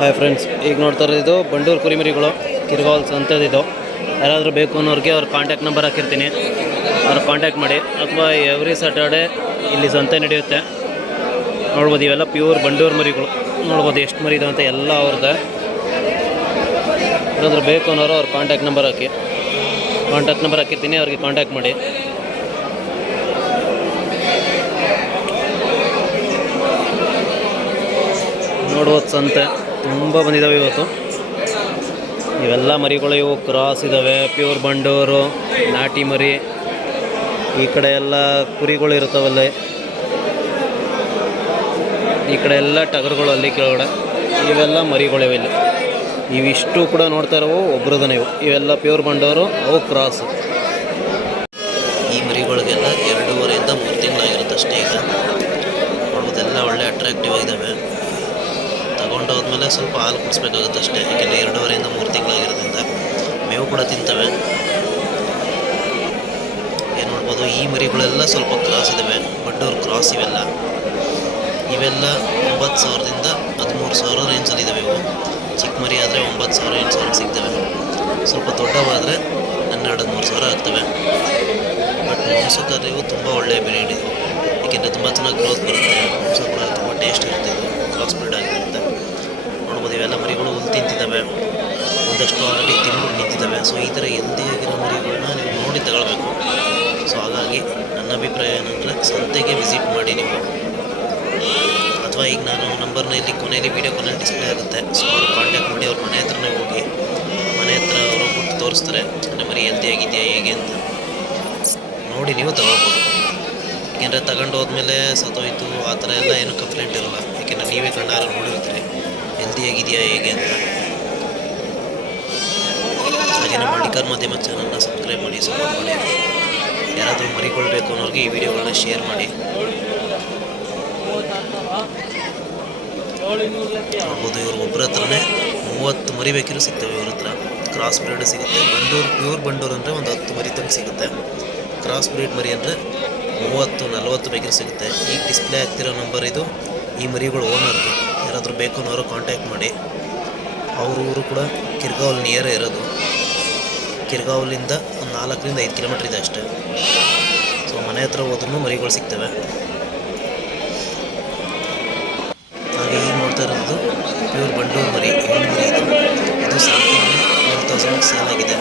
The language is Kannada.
ಹಾಯ್ ಫ್ರೆಂಡ್ಸ್ ಈಗ ನೋಡ್ತಾ ಇರೋದು ಬಂಡೂರು ಕುರಿಮರಿಗಳು ಕಿರ್ಗಾಲ್ಸ್ ಅಂಥದ್ದಿದ್ದು ಯಾರಾದರೂ ಬೇಕು ಅನ್ನೋರಿಗೆ ಅವ್ರ ಕಾಂಟ್ಯಾಕ್ಟ್ ನಂಬರ್ ಹಾಕಿರ್ತೀನಿ. ಅವ್ರು ಕಾಂಟ್ಯಾಕ್ಟ್ ಮಾಡಿ. ಅಥವಾ ಎವ್ರಿ ಸ್ಯಾಟರ್ಡೆ ಇಲ್ಲಿ ಸಂತೆ ನಡೆಯುತ್ತೆ. ನೋಡ್ಬೋದು ಇವೆಲ್ಲ ಪ್ಯೂರ್ ಬಂಡೂರು ಮರಿಗಳು. ನೋಡ್ಬೋದು ಎಷ್ಟು ಮರಿ ಅಂತ ಎಲ್ಲ ಅವ್ರದ್ದು. ಏನಾದರೂ ಬೇಕು ಅನ್ನೋರು ಅವ್ರ ಕಾಂಟ್ಯಾಕ್ಟ್ ನಂಬರ್ ಹಾಕಿ. ಕಾಂಟ್ಯಾಕ್ಟ್ ನಂಬರ್ ಹಾಕಿರ್ತೀನಿ, ಅವ್ರಿಗೆ ಕಾಂಟ್ಯಾಕ್ಟ್ ಮಾಡಿ. ನೋಡ್ಬೋದು ಸಂತೆ. ತುಂಬ ಬಂದಿದ್ದಾವೆ ಇವತ್ತು. ಇವೆಲ್ಲ ಮರಿಗಳು ಇವು. ಕ್ರಾಸ್ ಇದ್ದಾವೆ ಪ್ಯೂರ್ ಬಂಡೂರು, ನಾಟಿ ಮರಿ. ಈ ಕಡೆ ಎಲ್ಲ ಕುರಿಗಳು ಇರ್ತಾವಲ್ಲಿ ಈ ಕಡೆ ಎಲ್ಲ ಟಗರುಗಳು ಅಲ್ಲಿ ಕೆಳಗಡೆ. ಇವೆಲ್ಲ ಮರಿಗಳಿವೆ ಇಲ್ಲಿ. ಇವಿಷ್ಟು ಕೂಡ ನೋಡ್ತಾ ಇರೋವು ಒಬ್ರದನೇ ಇವು. ಇವೆಲ್ಲ ಪ್ಯೂರ್ ಬಂಡೋರು, ಅವು ಕ್ರಾಸ್. ಈ ಮರಿಗಳಿಗೆಲ್ಲ ಎರಡೂವರೆಯಿಂದ ಮೂರು ತಿಂಗಳಾಗಿರುತ್ತೆ ಅಷ್ಟೇ ಈಗ. ನೋಡ್ಬೋದೆಲ್ಲ ಒಳ್ಳೆ ಅಟ್ರಾಕ್ಟಿವ್ ಆಗಿದ್ದಾವೆ ತಗೊಂಡೋದ್ಮೇಲೆ ಸ್ವಲ್ಪ ಹಾಲು ಕುಡಿಸ್ಬೇಕಾಗುತ್ತೆ ಅಷ್ಟೇ, ಯಾಕೆಂದರೆ ಎರಡೂವರೆಯಿಂದ ಮೂರು ತಿಂಗಳಾಗಿರೋದ್ರಿಂದ. ಮೇವು ಕೂಡ ತಿಂತವೆ. ಏನು ನೋಡ್ಬೋದು ಈ ಮರಿಗಳೆಲ್ಲ ಸ್ವಲ್ಪ ಕ್ರಾಸ್ ಇದ್ದಾವೆ ಬಡ್ಡೋರು ಕ್ರಾಸ್ ಇವೆಲ್ಲ. ಇವೆಲ್ಲ ಒಂಬತ್ತು ಸಾವಿರದಿಂದ ಹದಿಮೂರು ಸಾವಿರ ರೇಂಜಲ್ಲಿ ಇದ್ದಾವೆ ಇವು. ಚಿಕ್ಕ ಮರಿ ಆದರೆ ಒಂಬತ್ತು ಸಾವಿರ, ಎಂಟು ಸಾವಿರ ಸಿಗ್ತವೆ. ಸ್ವಲ್ಪ ದೊಡ್ಡವಾದರೆ ಹನ್ನೆರಡು ಮೂರು ಸಾವಿರ ಆಗ್ತವೆ. ಬಟ್ ಮಾಂಸಕ್ಕಾದ್ರೆ ಇವು ತುಂಬ ಒಳ್ಳೆಯ ಬ್ರೀಡ್ ಇದು. ಏಕೆಂದರೆ ತುಂಬ ಚೆನ್ನಾಗಿ ಗ್ರೋತ್ ಬರುತ್ತೆ. ಮಾಂಸ ಕೂಡ ತುಂಬ ಟೇಸ್ಟ್ ಇರುತ್ತೆ ಇದು ಕ್ರಾಸ್ ಬ್ರೀಡ್ ಮರಿಗಳು ಹುಲ್ ತಿಂತಿದ್ದಾವೆ ಒಂದಷ್ಟು ಆಲ್ರೆಡಿ ತಿಂಗಳು ನಿಂತಿದ್ದಾವೆ. ಸೊ ಈ ಥರ ಹೆಲ್ದಿ ಆಗಿರೋ ಮರಿಗಳನ್ನ ನೀವು ನೋಡಿ ತಗೊಳ್ಬೇಕು. ಸೊ ಹಾಗಾಗಿ ನನ್ನ ಅಭಿಪ್ರಾಯ ಏನಂದರೆ, ಸಂತೆಗೆ ವಿಸಿಟ್ ಮಾಡಿ ನೀವು. ಅಥವಾ ಈಗ ನಾನು ನಂಬರ್ನ ಇಲ್ಲಿ ಕೊನೆಯಲ್ಲಿ ವೀಡಿಯೋ ಕೊನೆಯಲ್ಲಿ ಡಿಸ್ಪ್ಲೇ ಆಗುತ್ತೆ. ಸೊ ಅವ್ರು ಕಾಂಟ್ಯಾಕ್ಟ್ ಮಾಡಿ ಅವ್ರ ಮನೆ ಹತ್ರನೇ ಹೋಗಿ, ಮನೆ ಹತ್ರ ಅವರು ಕೊಟ್ಟು ತೋರಿಸ್ತಾರೆ. ಅಂದರೆ ಮರಿ ಹೆಲ್ದಿ ಆಗಿದೆಯಾ, ಹೇಗೆ ಅಂತ. ನೋಡಿ ನೀವು ತಗೊಳ್ಬೋದು. ಏಕೆಂದರೆ ತಗೊಂಡು ಹೋದ್ಮೇಲೆ ಸತ್ತೋಯ್ತು, ಆ ಥರ ಎಲ್ಲ ಏನು ಕಂಪ್ಲೇಂಟ್ ಇರಲ್ಲ ಯಾಕೆಂದರೆ ನೀವೇ ಕಣ್ಣಾರ ನೋಡಿರ್ತೀರಿ, ಹೆಲ್ದಿ ಆಗಿದೆಯಾ, ಹೇಗೆ ಅಂತ. ಹಾಗೆ ನಮ್ಮ ಹಳ್ಳಿಕಾರ್ ಮಾಧ್ಯಮ ಚಾನಲ್ನ ಸಬ್ಸ್ಕ್ರೈಬ್ ಮಾಡಿ ಸಪೋರ್ಟ್ ಮಾಡಿ. ಯಾರಾದರೂ ಮರಿಕೊಳ್ಬೇಕು ಅನ್ನೋರಿಗೆ ಈ ವಿಡಿಯೋಗಳನ್ನ ಶೇರ್ ಮಾಡಿ. ನೋಡ್ಬೋದು ಇವ್ರ ಒಬ್ಬರ ಹತ್ರನೇ ಮೂವತ್ತು ಮರಿ ಬೇಕಿರೋ ಸಿಗ್ತವೆ ಇವ್ರ ಹತ್ರ. ಕ್ರಾಸ್ ಬ್ರೀಡ್ ಸಿಗುತ್ತೆ. ಬಂಡೂರು ಪ್ಯೂರ್ ಬಂಡೂರು ಅಂದರೆ ಒಂದು ಹತ್ತು ಮರಿ ತನಕ ಸಿಗುತ್ತೆ. ಕ್ರಾಸ್ ಬ್ರೀಡ್ ಮರಿ ಅಂದರೆ ಮೂವತ್ತು, ನಲವತ್ತು ಬೇಕಿರೋ ಸಿಗುತ್ತೆ. ಈ ಡಿಸ್ಪ್ಲೇ ಆಗ್ತಿರೋ ನಂಬರ್ ಇದು, ಈ ಮರಿಗಳು ಓನರ್ದು ಯಾರಾದರೂ ಬೇಕು ಅನ್ನೋರು ಕಾಂಟ್ಯಾಕ್ಟ್ ಮಾಡಿ. ಅವ್ರ ಕೂಡ ಕಿರ್ಗಾವಲ್ ನಿಯರೇ ಇರೋದು. ಕಿರ್ಗಾವಲಿಂದ ಒಂದು ನಾಲ್ಕರಿಂದ ಐದು ಕಿಲೋಮೀಟ್ರ್ ಇದೆ ಅಷ್ಟೇ. ಸೊ ಮನೆ ಹತ್ರ ಹೋದ್ರೂ ಮರಿಗಳು ಸಿಗ್ತವೆ. ಹಾಗೆ ಈಗ ನೋಡ್ತಾ ಇರೋದು ಪ್ಯೂರ್ ಬಂಡೂರು ಮರಿ ಮರಿ ಇದು. ಟ್ವೆಲ್ ತೌಸಂಡ್ ಸೇಲ್ ಆಗಿದೆ.